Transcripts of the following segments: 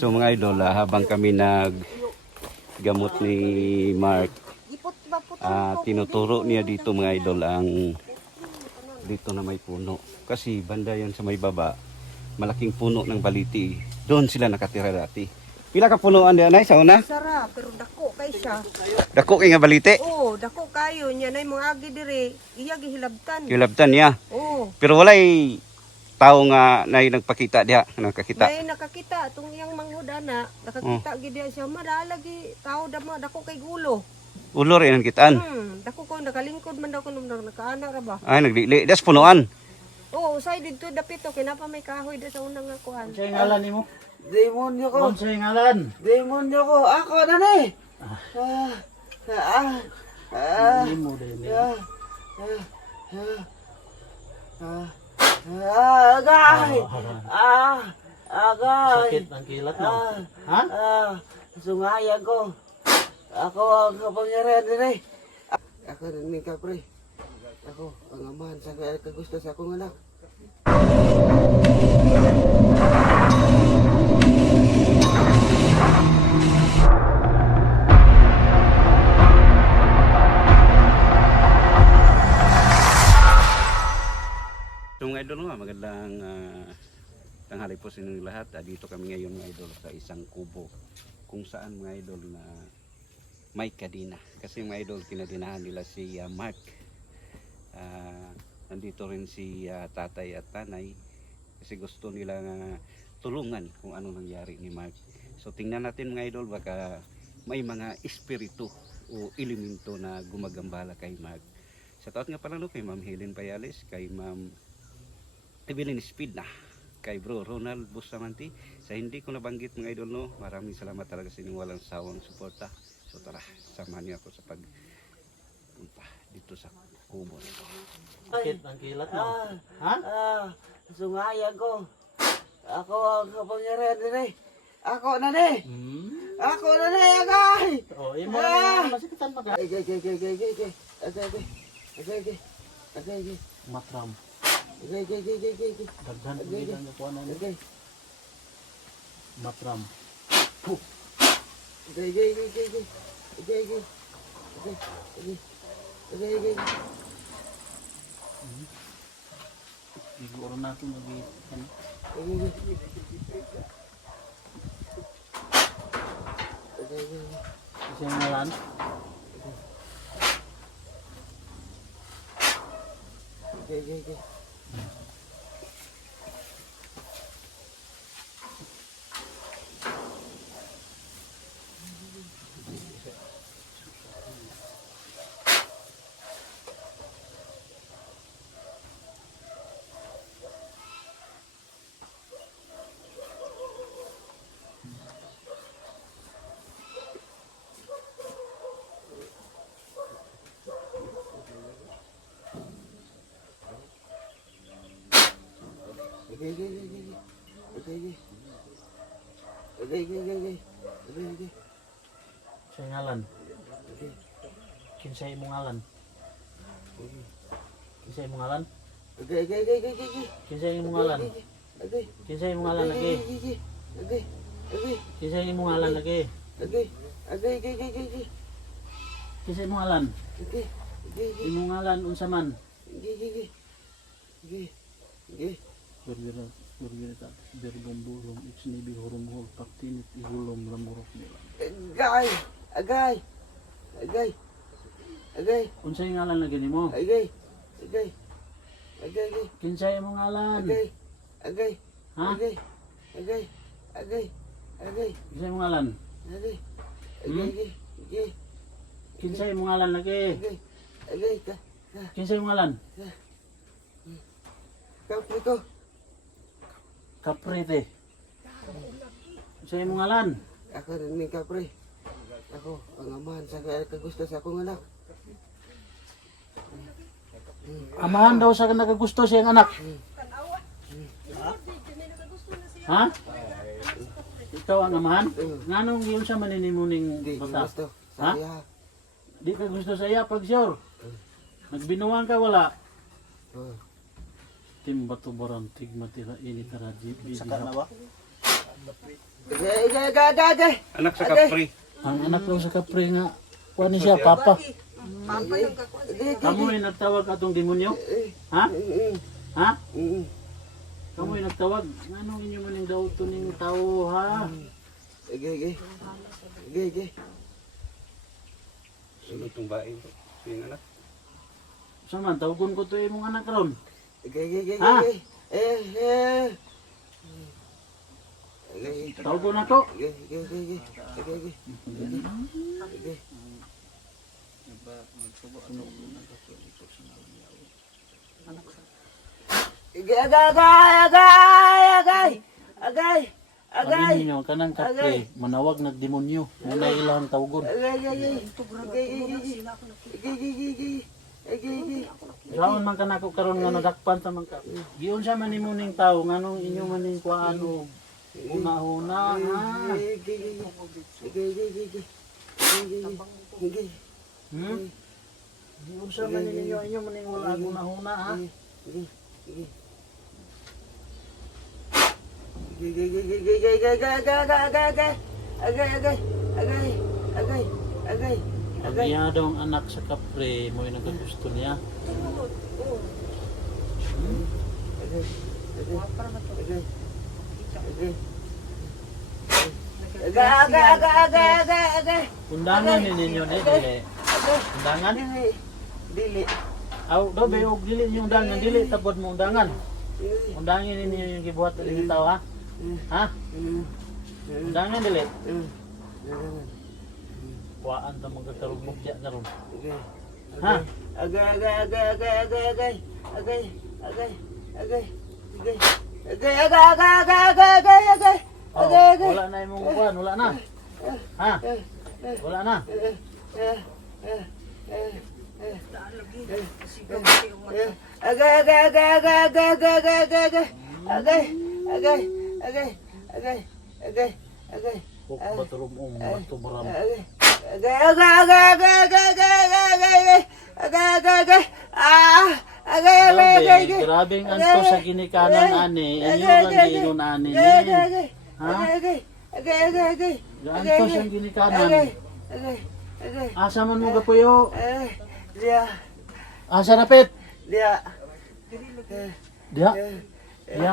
So mga idol, habang kami naggamot ni Mark, tinuturo niya dito mga idol ang dito na may puno. Kasi banda yan sa may baba, malaking puno ng baliti. Doon sila nakatira dati. Pila ka punuan diyan ay sa una? Sara, pero dako kay siya. Dako kay nga baliti. Oo, dako kayo niya nay mga agi dire, iya gihilabtan. Kilabtan niya. Oo. Pero walay tao nga na nagpakita diha, nakakita. May nakakita tong iyang manghudana, nakakita gid diya siya madalagi tao dama dako kay gulo. Ulo rin ang kitaan. Dako ko nakalingkod man daw ko nung nakaana ra ba. Ay nagdili, das punuan. Oo, usay didto dapito kinapa may kahoy da sa unang nga kuan. Unsay ngalan nimo? Demonyo ko. Unsay ngalan? Demonyo ko. Ako na ni. Nimo din. Agay. Agay. Sakit ang kilat mo. Ha? Sungayan ko. Ako ang kapangyarihan din. Ako rin ka, pre. Ako ang amahan sa kagusto sa akong anak. So mga idol nga, magandang tanghali po sa inyong lahat. Dito kami ngayon mga idol sa isang kubo kung saan mga idol na may kadina. Kasi mga idol, kinadinahan nila si Mark. Nandito rin si tatay at tanay kasi gusto nila tulungan kung ano nangyari ni Mark. So tingnan natin mga idol, baka may mga espiritu o elemento na gumagambala kay Mark. Sa taot nga pala no, kay Ma'am Helen Payales, kay Ma'am Evelyn Speed na, kay Bro Ronald Bustamante. Sa hindi ko nabanggit mga idol no, maraming salamat talaga sa inyong walang sawang suporta. So tara, samahan niyo ako sa pagpunta dito sa kubo. Sakit ang kilat mo. Ha? Sungayan ko. Ako ang kapangyarihan din. Ako na ni. Ako na ni, agay. Oh, imo na masikitan pa ka. Agay. Matram. Agay. Daghan bilang ko ano ni. Agay. Matram. Siguro natin mag-iitan. Unsay ngalan? Unsay ngalan? Kinsay imong ngalan? Kinsay imong ngalan? Kinsay imong ngalan? Kinsay imong ngalan lagi? Kinsay imong ngalan lagi? Kinsay imong ngalan? Imong ngalan unsa man? Berbeda berbumburum itsnibi hurumhul paktinit ihulum lamurok nila. Agay. Unsay ngalan lagi nimo? Agay. Kinsay imong ngalan? Agay. Ha? Agay. Kinsay imong ngalan? Kinsay imong ngalan lagi? Kinsay imong ngalan? Kaprito. Kaprete. Unsay imong ngalan? Ako rin ni Kapre. Ako ang amahan sa kagusto sa akong anak. Amahan daw sa nagagusto siyang anak. Ha? Ikaw ang amahan? Nganong yun sa maninimuning Di bata? gusto. Ha? Saya. Di ka gusto sa iya pag sure. Nagbinuwang ka wala. Tim batu barantig matira ini taraji. Saka na ba? Agay. Anak sa Okay. kapre. Ang anak ko sa kapre nga, kuha ni siya, papa. Papa lang kakuan. Kamu yung nagtawag atong demonyo? Ha? Ha? Kamu yung nagtawag? Anong inyo man yung daw ito ning tao, ha? Agay. Sunod tong bae ko. Yung anak. Saman, tawagon ko to imong anak ron. Agay. Ha? Agay. Tawagon na to. Agay. Sabi ninyo, kanang kapre, manawag nagdemonyo. Muna ilang tawagon. Saan man ka nako karon nga nadakpan sa mga kap. Giyon sa man nimo ning tawo nganong inyo man ning kuano. Una-una ha. Hmm? Giyon sa man ninyo inyo man ning wala una-una ha. Ang iya daw ang anak sa kapre mo yung nagkagusto niya. Undangan ni ninyo ni dili. Undangan? Dili. Aw, do be og dili yung undangan dili tapod mo undangan. Undangin ninyo yung gibuhat ng tao ha. Ha? Undangan dili. Kuhaan ta magkakarog mukya na ron. Ha? Oh, wala na imong kuhaan, wala na. Ha? Wala na. Kuk baturum batu beram. Grabing anto sa ginikanan ani, inyo lang giinon ani ni. Ha? Anto sa ginikanan. Asa man mo gapuyo? Asa napit? Dia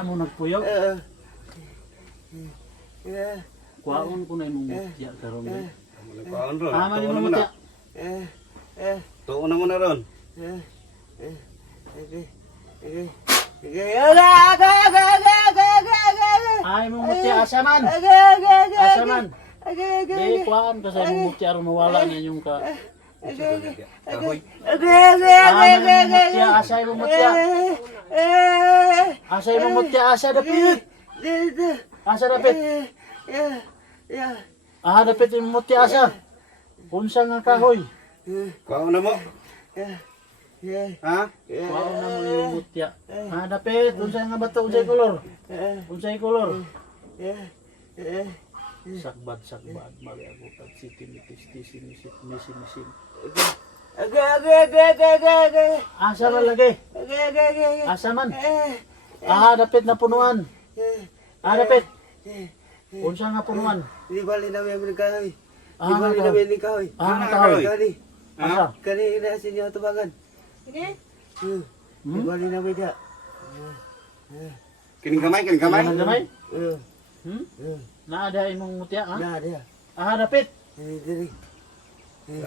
mo nagpuyo. Kuwaon ko na imong mutya karon. Kuhaan ron. Aman Tuon imong mo na. mutya. Tuon na mo na ron. Ay imong mutya asa man? Asa man? Di kuwaan ka sa imong mutya ron mawala na yung ka. Kahoy. Aman imong mutya asa imong mutya. Asa imong mutya asa dapit. Asa dapit. Ah, dapit imong mutya asa. Unsa nga kahoy? Kuhaan na mo. Ha? Kuwaan na mo yung mutya. Ah, dapit. Unsa nga bato? Unsay kolor? Unsay kolor? Sakbad. Mali ako. Sitin. Asa man lagi? Asa man? Ah, dapit na punuan. Ah, dapit. Unsa nga punuan? Di bali namin ang kahoy. Di Ah, bali nga namin ni kahoy. Ah, nga kahoy. Kani. Asa? Kani na sinyo tubangan. Sige. Di bali namin dia. Kining kamay. Ano gamay? Eh. Hmm? Naada imong mutya, ha? Nah dia. Ah, dapit. Diri.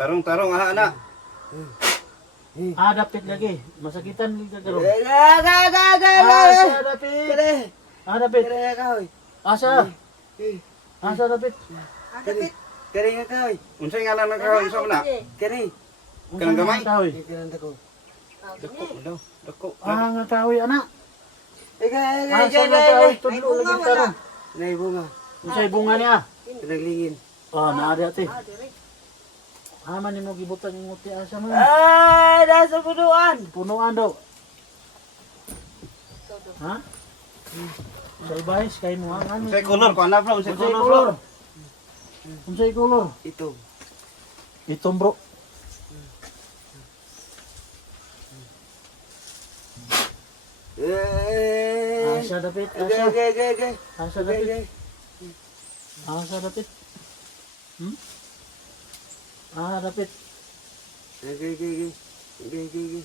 Tarong aha na. Ah, dapit lagi. Masakitan ni karon. Ga. Asa dapit. Kani. Ah, dapit. Kani kahoy. Asa? Asa dapit. Kani. Kani nga kahoy. Unsay ngalan ng kahoy sa una? Kani. Unsa Kanang nga gamay? kahoy? Kiran ko. Dako. Ah, nga kahoy ana. Ega. Asa nga kahoy tudlo lagi karon. Nay bunga. Unsay bunga niya? Pinaglingin. Ah, naada ate. Aman nimo gibutan yung mutya asa man. Ah, nasa punuan. Punuan daw. Ha? Sa ibahis kay mo ang ano? Unsay kolor? Kuhaan na bro. Unsay Unsay kolor bro. kolor? Unsay kolor? Ito. Itom bro. Asa dapit? Asa? Ga. Asa dapit? Asa dapit? Hmm? Dapit. Agay, agay, agay. Agay, agay, agay.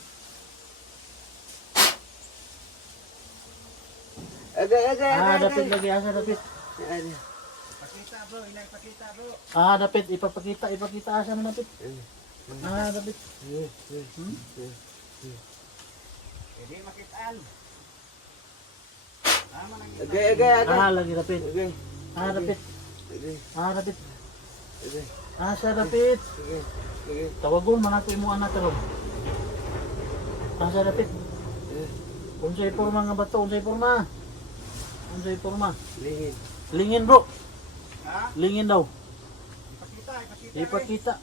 Agay, agay, agay, Dapit agay. lagi. Asa dapit? Ano? Dapit. Ipakita. Asa na dapit? Dapit. Hmm? Agay, agay, agay. Lagi dapit. Agay, Dapit. agay, Dapit. agay, Asa dapit? agay, agay. Tawagon man ako imo anak karon. Asa dapit? Unsay porma nga bato? Unsay porma? Unsay porma? Lingin. Lingin bro. Lingin daw. Ipakita.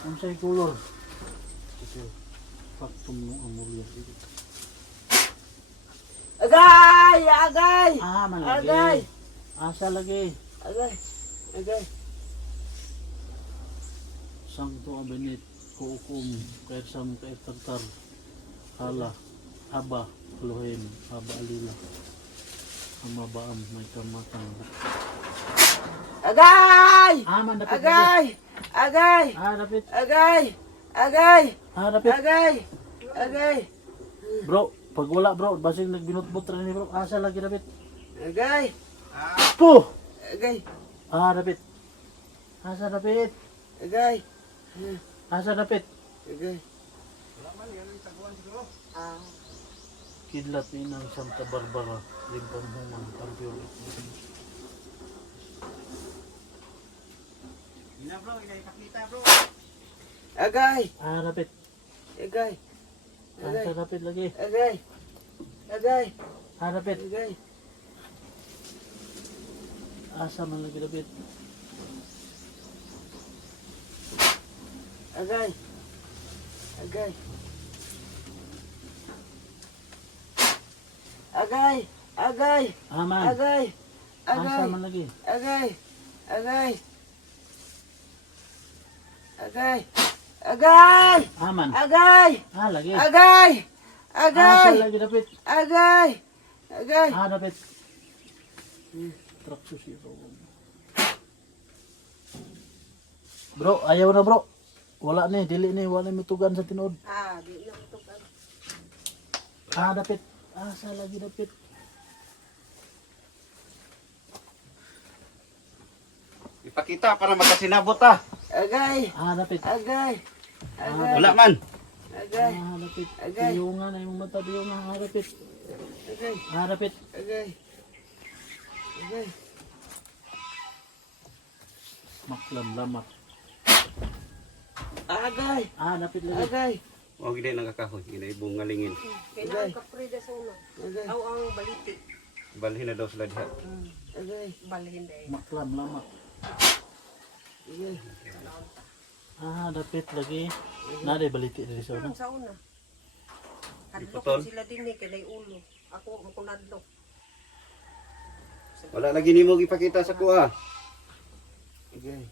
Unsay color? Faktum no amulya. Agay, agay. Man Agay. lagi. Asa lagi? Agay, agay. Sangto abenit kuukum kaisam kairtartar hala haba luhem haba alila amabaam may kamatang Agay! man dapit Agay! Agay! dapit Agay! Agay! dapit Agay! Agay! bro pag wala bro basig nagbinutbot rin ni bro asa lagi dapit Agay! po Agay! dapit asa dapit Agay! asa dapit Agay! kidlat ni ng Santa Barbara limpang humang kampiyon Agay! dapit Agay! asa dapit lagi Agay! Agay! dapit Agay! asa man lagi dapit Agay! Agay! Agay! Agay! man Agay! asa Agay! man lagi Agay! Agay! Agay! Agay! man Agay! lagi Agay! asa Agay! lagi dapit Agay! Agay! dapit truck susi bro ayaw na bro wala ni dili ni wala mitugan sa tinuod Di na ito ka. dapit asa lagi dapit Ipakita para makasinabot ta. Agay! dapit Agay! Agay! Wala man. Agay! dapit Agay. diyungan ay mong mata diyungan dapit Agay! dapit Agay! Agay! maklam lamak Agay! dapit lagi Agay! O gid nagakahoy, ginay bungalingin. Kailangan ka prida sa una. Agay! Aw ang baliti. Balhin na daw sila diha. Agay! Balhin dahil. maklam lamak Agay! dapit lagi naday baliti diri sa una Sa una. Hadlok Iputol. sila din kay lay ulo. Ako mo kunadlok. Wala lagi nimo gipakita sa kuha. Agay!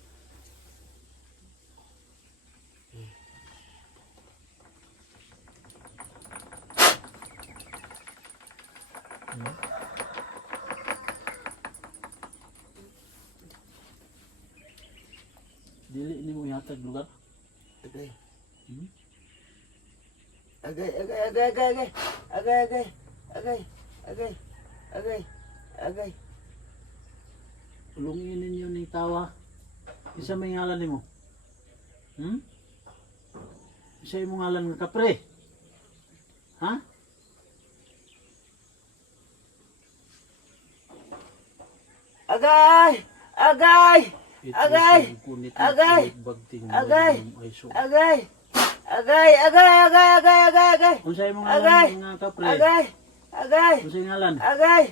dili nimo ihatag lugar Agay! Hmm? Agay! Agay! Agay! Agay! Agay! Agay! Agay! Agay! Agay! Agay! Agay! ulungin ninyo ni tawa isa may ngalan nimo isa imong ngalan nga kapre ha Agay! Agay! Agay! Kunit Agay! bagting Agay! ay so Agay! Agay! Agay! Agay! Agay! Agay! Agay! unsay imong Agay! ngalan nga kapre Agay! Agay! unsay ngalan Agay!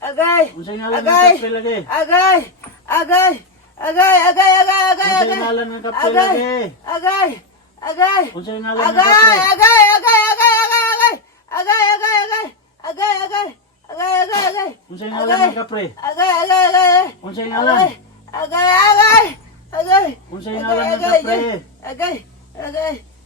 Agay! unsay ngalan nga Agay! kapre lagi Agay! Agay! Agay! Agay! Agay! Agay! unsay Agay! ngalan nga kapre Agay! lagi Agay! Agay! unsay ngalan nga Agay! kapre Agay! Agay! Agay! Agay! Agay! Agay! Agay! Agay! Agay! Agay! Agay! Agay! Agay! unsay ngalan nga kapre Agay! Agay! Agay! unsay ngalan Agay! Agay! Agay! unsay ngalan nga kapre Agay! Agay!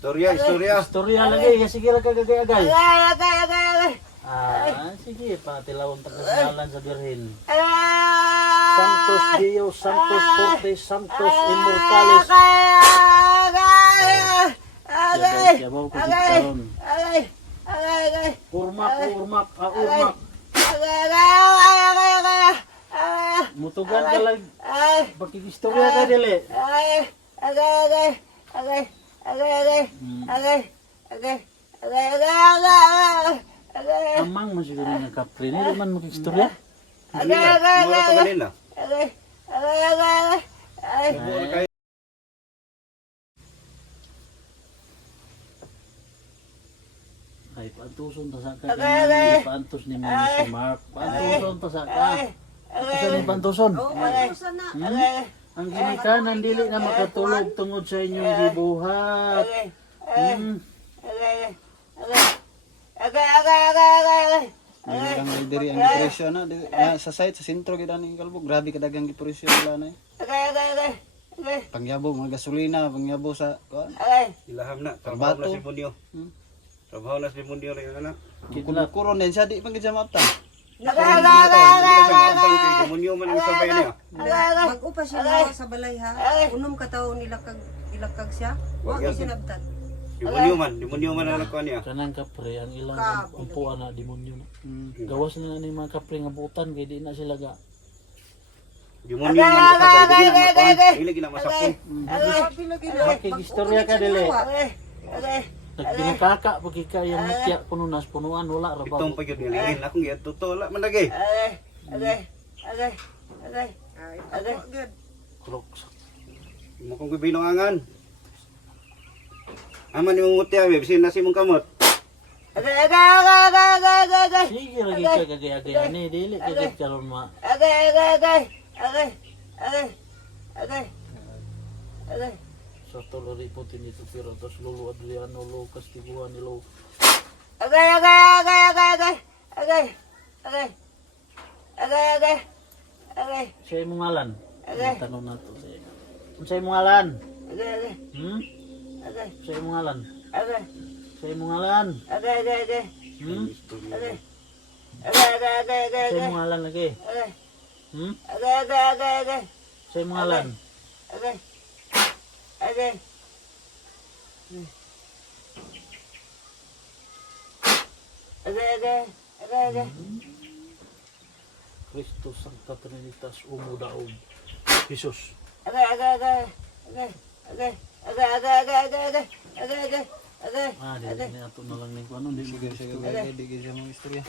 Istorya. Istorya lagi, sige lang kagagay-agay. Agay. Sige, patilawon tagasalan sa birhen. Santos Dios, Santos Fortes, Santos Immortales. Yabaw ko si Karon. Urmak. Mutugan ka lang. Pakikistorya ka dili. Amang mo siguro ng kapre. Hindi man makikistorya. Mura pa kanila. Ay, pantuson ta sa ka. Pantus ni mo si Mark. Pantuson ta sa ka. Pantuson ni pantuson. Usan na. Ang ginikanan dili na makatulog tungod sa inyong gibuhat. May lang ay diri ang depression na sa site sa sentro gid ani kalbo. Grabe kadagang depression wala na. Pangyabo mga gasolina, pangyabo sa kuan. Ilaham na. Trabaho na Bato. si Munyo. Trabaho na si Munyo rin anak. Kuron din siya di pang gid mapta. Munyo man ang sabay niya. Mag-upa siya sa balay ha. Unom ka tao nilakag siya. Huwag yung sinabtan. Di Munyo man ang nakuha niya. Kanang kapre, ang ilang ampuan na demonyo na. Hmm. Gawas na ni mga kapre nga butan kay di na sila ga. Di Munyo man kasabay. Di na makuha. Dili gina masapon. Makikistorya ka dili. Nagpinakaka pag ikayang mutya pununas punuan wala ra ba. Itong pagyod nililin. Akong giyat tutola man lagi. Kroks. Mo kong binongangan. Aman yung mutya, bisin na si mong kamot. Sige lagi ka gagay-agay ani dili kagay karon ma. Sa tolori po tinito pero tos Lolo Adriano Lucas Tiguan ni Lo. Sa imong ngalan. Tanong nato sa. Sa imong ngalan. Sa imong ngalan. Sa imong ngalan. Sa imong ngalan lagi. Sa imong ngalan. Kristus Sancta Trinitas Umudaog. Jesus. Di ato na lang ning kuno di Sige gagay di gid siya mga istorya.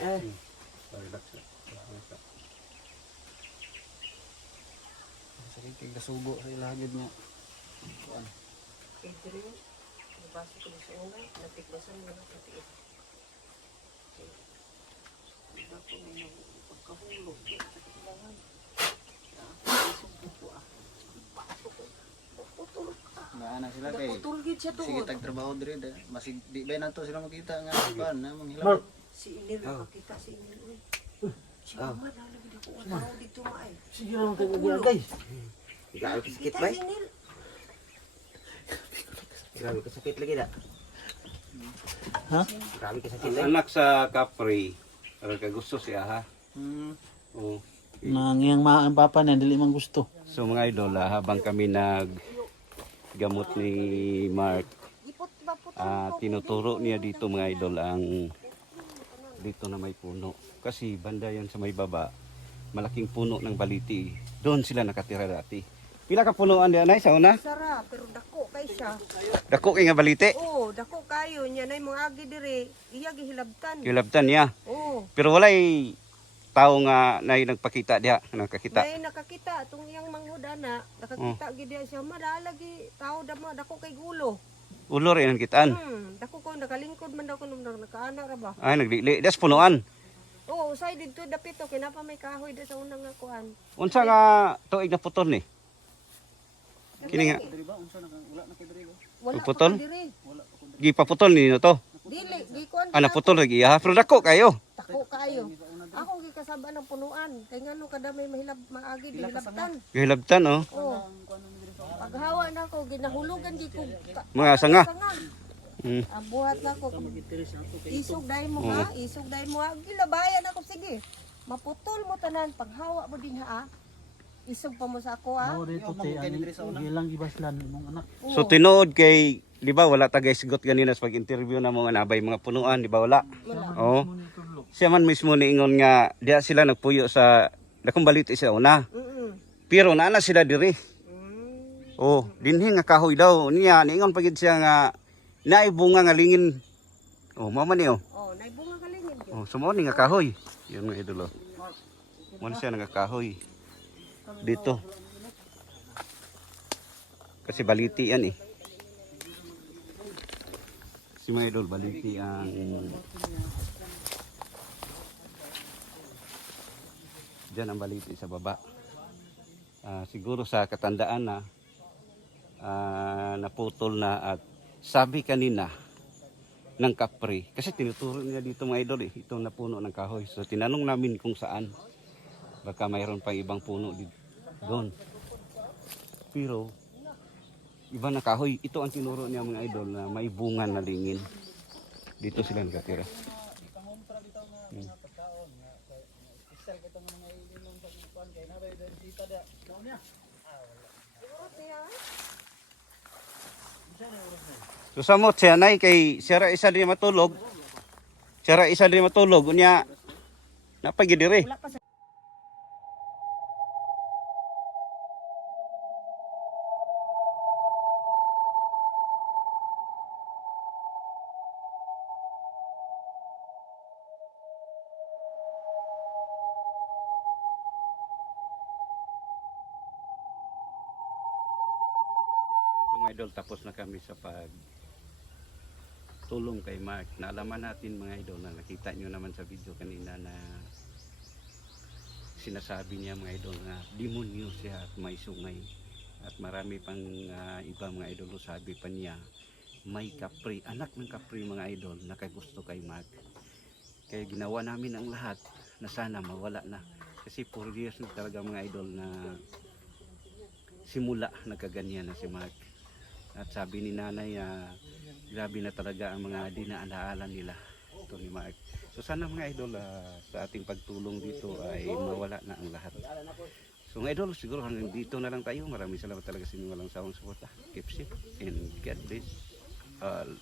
Sakit kay gasugo sa ilahagid niya. Kuan. Basi ko sa una, natikbasan mo na pati. Ana sila kay Tulgid siya sige doon. tagtrabaho diri masig di ba nato sila makita nga kuan na manghilak. Mark. Si Inil, nakakita si Inil. Uy. Si Mama, nalagid ako ang tao dito maay. Sige lang kay gagay. Grabe ka sakit Kita ba? si Inil. Grabe ka sakit lagi da. Ha? Grabe ka sakit Ang lagi. anak sa Capri. Pero ka gusto siya ha. Oo. Nangiyang ang papa niya dili man gusto. So mga idol, habang kami gamot ni Mark, tinuturo niya dito mga idol ang dito na may puno. Kasi banda yan sa may baba, malaking puno ng baliti. Doon sila nakatira dati. Pila ka punuan diyan ay sa una? Sarap, pero dako kay siya. Dako kay nga baliti. Oo, dako kayo. Niya na yung mga agi dire. Iya gihilabtan. Kilabtan niya. Oo. Pero walay tao nga na nagpakita diha, nakakita. May nakakita itong iyang manghudana. Nakakita gid diya siya. Madalagi tao dama dako kay gulo. Ulo rin ang kitaan. Dako ko nakalingkod man daw ko nung nakaana ra ba. Ay nagdili, das punuan. Oo, usay dito dapito kinapa may kahoy da sa unang nga kuan. Unsa nga tuig na putol ni? Kini nga Diri ba unsa wala na kay diri ba? Wala Putol? pa diri. gipaputol ni to. Dili, gi kuan. Ana putol lagi ha. Pero dako kayo. Dako kayo. Ako gikasaba ng punuan. Kay ngano kada may mahilab maagi di hilabtan. Gihilabtan oh. Oo. Paghawa na ko ginahulugan di ko. Mga sanga. Sanga. Ang buhat na ko. Mag-interest ako kay Isog dahil mo ha, isog dahil mo ha. Gilabayan ako, sige. Maputol mo tanan, paghawa mo din ha. Isog pa mo sa ako ha. Mo dito te ang ilang gibaslan mong anak. So tinuod kay, di ba wala tagay sigot ganina sa pag-interview na mga nabay mga punuan, di ba wala? Oo. Mo ni tudlo. Siya man mismo niingon nga diya sila nagpuyo sa dakong baliti sa una. Pero naana sila diri. Oh, dinhi nga kahoy daw niya niingon pagid siya nga naibunga nga lingin. Oh, mama niyo. Oh, naibunga kalingin. Oh, sumo ni nga kahoy. Yun nga idolo. Mo siya nga kahoy. Dito. Kasi baliti yan eh. Si mga idol, baliti ang diyan ang baliti sa baba. Siguro sa katandaan na naputol na at sabi kanina ng kapre. Kasi tinuturo niya dito mga idol eh. Itong napuno ng kahoy. So tinanong namin kung saan. Baka mayroon pang ibang puno doon. Pero iba na kahoy. Ito ang tinuro niya mga idol na may bunga na lingin. Dito sila nakatira. So samot siya nay kay sira isa din matulog. Sira isa din matulog unya napagidire. Wala pa sa So mga idol, tapos na kami sa tulong kay Mark. Naalaman natin mga idol na nakita nyo naman sa video kanina na sinasabi niya mga idol na demonyo siya at may sungay. At marami pang iba mga idol sabi pa niya may kapre, anak ng kapre mga idol na kagusto kay Mark. Kaya ginawa namin ang lahat na sana mawala na. Kasi 4 years na talaga mga idol na simula nagkaganyan na si Mark. At sabi ni nanay, grabe na talaga ang mga dinaalala nila ito ni Mark. So sana mga idol sa ating pagtulong dito ay mawala na ang lahat. So mga idol, siguro hanggang dito na lang tayo. Maraming salamat talaga sa inyong walang sawang suporta. Keep safe and God bless all.